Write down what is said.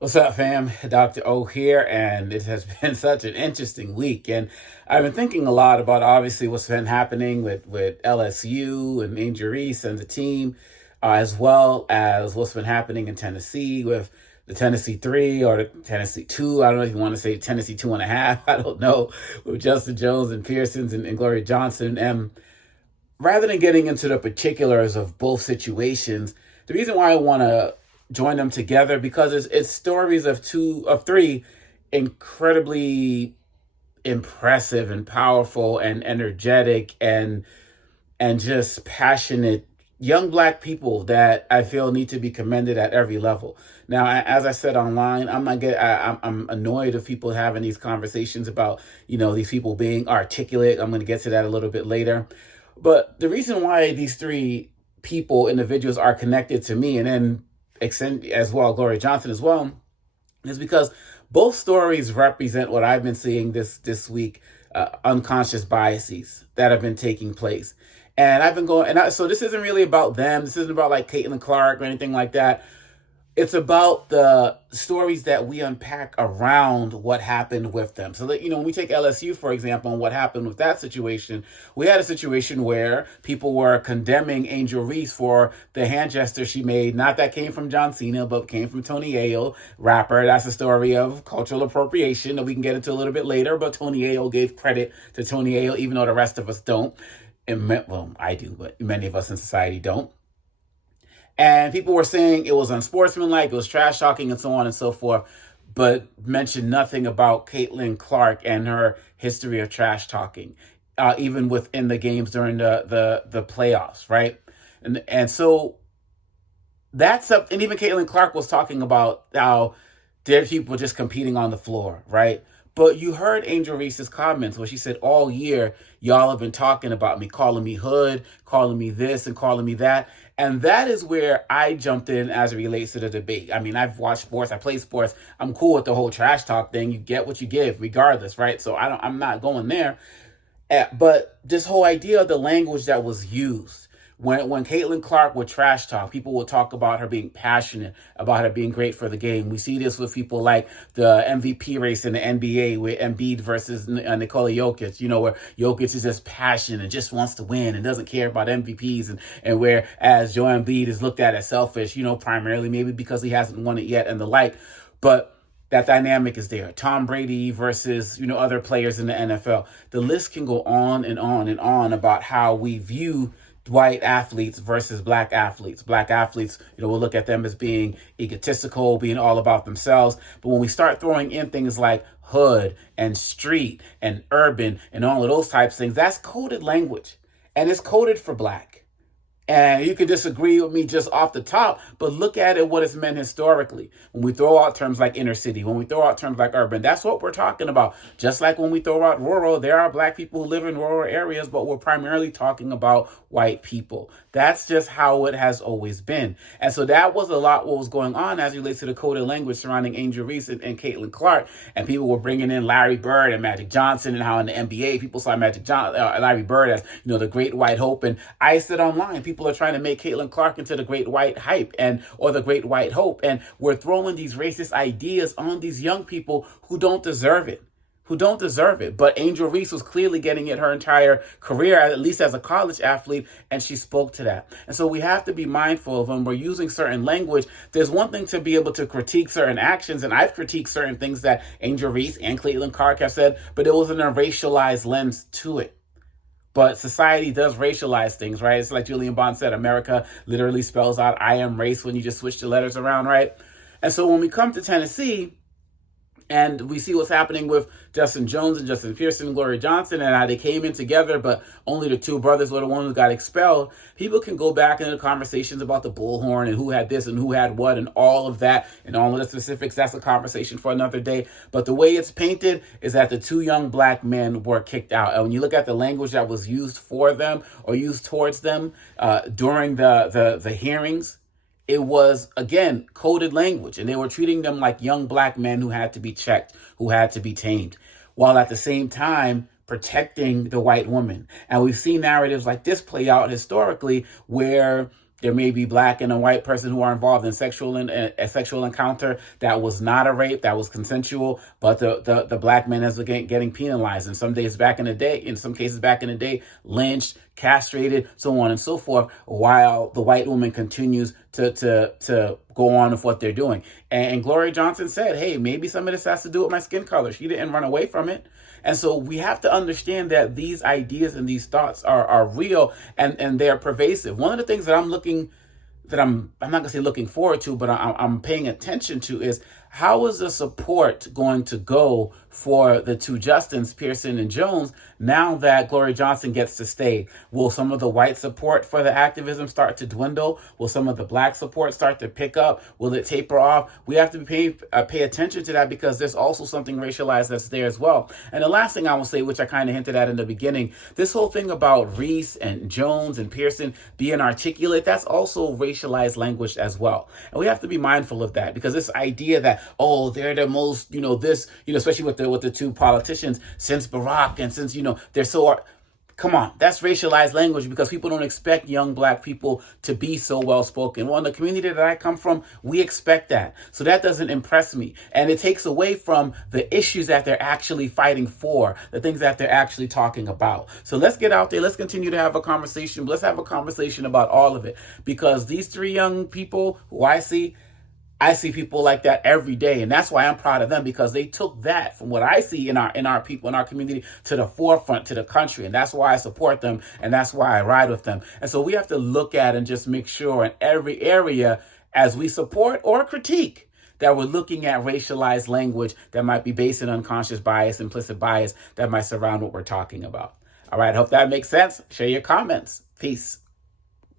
What's up, fam? Dr. O here, and it has been such an interesting week. And I've been thinking a lot about obviously what's been happening with LSU and Angel Reese and the team, as well as what's been happening in Tennessee with the Tennessee 3 or the Tennessee 2. I don't know if you want to say Tennessee 2.5. I don't know, with Justin Jones and Pearson's and Gloria Johnson. And rather than getting into the particulars of both situations, the reason why I want to join them together because it's stories of three incredibly impressive and powerful and energetic and just passionate young black people that I feel need to be commended at every level. Now, as I said online, I'm annoyed of people having these conversations about these people being articulate. I'm going to get to that a little bit later. But the reason why these three individuals are connected to me, and then extend as well, Gloria Johnson as well, is because both stories represent what I've been seeing this week, unconscious biases that have been taking place. And I've been going, so this isn't really about them. This isn't about like Caitlin Clark or anything like that. It's about the stories that we unpack around what happened with them. So that, when we take LSU, for example, and what happened with that situation, we had a situation where people were condemning Angel Reese for the hand gesture she made. Not that came from John Cena, but came from Tony Ayo, rapper. That's a story of cultural appropriation that we can get into a little bit later. But Tony Ayo gave credit to Tony Ayo, even though the rest of us don't. Well, I do, but many of us in society don't. And people were saying it was unsportsmanlike, it was trash talking, and so on and so forth, but mentioned nothing about Caitlin Clark and her history of trash talking, even within the games during the playoffs, right? And so that's up. And even Caitlin Clark was talking about how there's people just competing on the floor, right? But you heard Angel Reese's comments where she said, all year, y'all have been talking about me, calling me hood, calling me this and calling me that. And that is where I jumped in as it relates to the debate. I mean, I've watched sports, I play sports. I'm cool with the whole trash talk thing. You get what you give regardless, right? So I'm not going there. But this whole idea of the language that was used, when Caitlin Clark would trash talk, people would talk about her being passionate, about her being great for the game. We see this with people like the MVP race in the NBA with Embiid versus Nikola Jokic, where Jokic is just passionate and just wants to win and doesn't care about MVPs. And whereas Joel Embiid is looked at as selfish, primarily maybe because he hasn't won it yet and the like. But that dynamic is there. Tom Brady versus, other players in the NFL. The list can go on and on and on about how we view white athletes versus black athletes. Black athletes, we'll look at them as being egotistical, being all about themselves. But when we start throwing in things like hood and street and urban and all of those types of things, that's coded language. And it's coded for black. And you can disagree with me just off the top, but look at it, what it's meant historically. When we throw out terms like inner city, when we throw out terms like urban, that's what we're talking about. Just like when we throw out rural, there are black people who live in rural areas, but we're primarily talking about white people. That's just how it has always been. And so that was a lot what was going on as it relates to the coded language surrounding Angel Reese and Caitlin Clark. And people were bringing in Larry Bird and Magic Johnson, and how in the NBA people saw Larry Bird as, the great white hope. And I said online, people are trying to make Caitlin Clark into the great white hype or the great white hope. And we're throwing these racist ideas on these young people who don't deserve it. But Angel Reese was clearly getting it her entire career, at least as a college athlete, and she spoke to that. And so we have to be mindful of when we're using certain language. There's one thing to be able to critique certain actions, and I've critiqued certain things that Angel Reese and Caitlin Clark have said, but it wasn't a racialized lens to it. But society does racialize things, right? It's like Julian Bond said, America literally spells out I am race when you just switch the letters around, right? And so when we come to Tennessee, and we see what's happening with Justin Jones and Justin Pearson and Gloria Johnson and how they came in together, but only the two brothers were the ones who got expelled. People can go back into conversations about the bullhorn and who had this and who had what and all of that and all of the specifics. That's a conversation for another day. But the way it's painted is that the two young black men were kicked out. And when you look at the language that was used for them or used towards them during the hearings, it was, again, coded language, and they were treating them like young black men who had to be checked, who had to be tamed, while at the same time protecting the white woman. And we've seen narratives like this play out historically where there may be black and a white person who are involved in a sexual encounter that was not a rape, that was consensual, but the black man is getting penalized. In some cases back in the day, lynched, castrated, so on and so forth, while the white woman continues to go on with what they're doing. And Gloria Johnson said, hey, maybe some of this has to do with my skin color. She didn't run away from it. And so we have to understand that these ideas and these thoughts are real and they're pervasive. One of the things that I'm not going to say looking forward to, but I'm paying attention to is, how is the support going to go for the two Justins, Pearson and Jones, now that Gloria Johnson gets to stay? Will some of the white support for the activism start to dwindle? Will some of the black support start to pick up? Will it taper off? We have to pay attention to that, because there's also something racialized that's there as well. And the last thing I will say, which I kind of hinted at in the beginning, this whole thing about Reese and Jones and Pearson being articulate, that's also racialized language as well. And we have to be mindful of that, because this idea that, oh, they're the most, especially with the two politicians since Barack, and since, they're so, come on, that's racialized language, because people don't expect young black people to be so well spoken. Well, in the community that I come from, we expect that. So that doesn't impress me. And it takes away from the issues that they're actually fighting for, the things that they're actually talking about. So let's get out there. Let's continue to have a conversation. Let's have a conversation about all of it, because these three young people who I see people like that every day. And that's why I'm proud of them, because they took that from what I see in our people, in our community, to the forefront, to the country. And that's why I support them. And that's why I ride with them. And so we have to look at and just make sure in every area, as we support or critique, that we're looking at racialized language that might be based in unconscious bias, implicit bias that might surround what we're talking about. All right. I hope that makes sense. Share your comments. Peace.